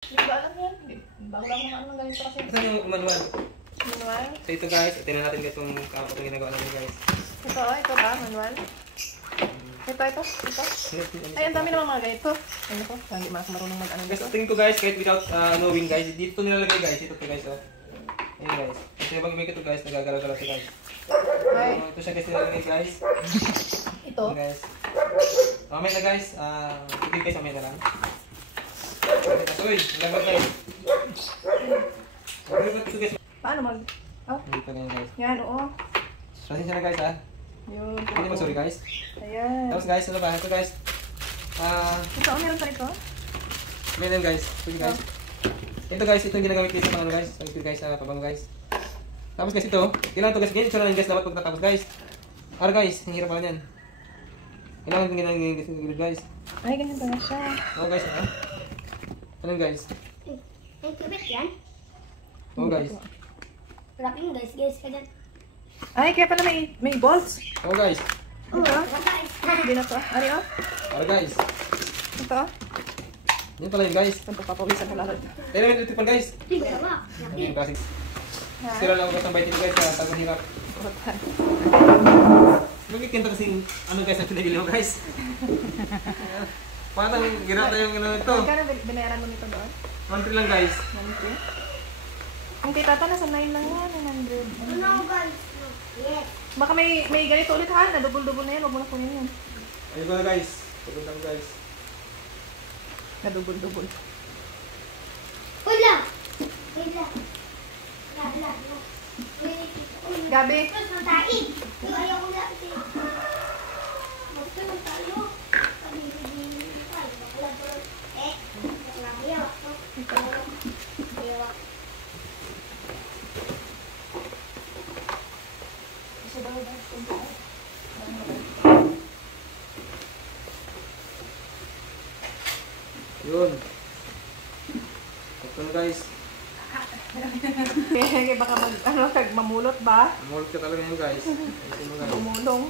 Hindi ba alam yan? Bago lang mga ano ganito kasi. Saan yung manual? Manual? So ito guys, tingnan natin guys kung itong ginagawa natin guys. Ito ba? Manual? Ito. Ay, ang dami naman mga ganito. Ano ko? Hindi marunong mag-ano Guys, dito. tingin ko guys, kahit without knowing guys, dito nilalagay guys. Ito guys, oh. Ayan guys. Kasi pag make ito guys, nagagalaw-galaw ito guys. Ay. Ito siya guys nilalagay guys. Ito? Ayan guys. Mamaya na guys, ito guys, mamaya na lang. Uy, malambot guys. Ito guys. Paano mag... Oh? Dito ganyan guys. Yan, oo. Pasensya na guys ha. Yun. Hindi mag-sorry guys. Ayan. Tapos guys, ano ba? Ito guys. Ito, meron pa ito? Meron guys. Ito guys. Ito guys, ito yung ginagamit dito sa ano guys. Ito guys, pabango guys. Tapos guys ito, kailangan ito guys. Ganyan itsura lang guys, dapat pagkatapos guys. Ara guys, ang hirap pala niyan. Kailangan itong ginagawa guys. Ay, ganyan pala siya. Oo guys, ha? Ano guys? Ang kubit yan. Oo guys. Wrapping guys, ganyan. Ay, kaya pala may bolts. Oo guys. Oo, ah. Hindi na to. Ari, oh. Ara guys. Ito, oh. Yan pala yun guys. Ito, papawisan ko lang. Pero ito pala guys. Hindi ba? Ano yung kasi? Sira lang ako ng bite guys, tagang hirap. Bakit kento kasi ano guys ang pinagili mo guys? Parang hirap na yung ano ito. Magkano binayaran mo nito doon? 1 lang guys. 100? Ang tita nasa 9 lang yan, 900. No guys. Yes. Baka may ganito ulit ha, nadubol-dubol na yan, huwag mo na kunin yan. Ayun ko na guys. Pupunta ko guys. Nadubol-dubol. Wala. Wala. Gabi. Terus matain. Ayaw ko lang kasi. Gusto mo tayo. Yun. Ito na guys. Baka mamulot ba? Mamulot ka talaga yun guys. Ayun mo guys. Umulong.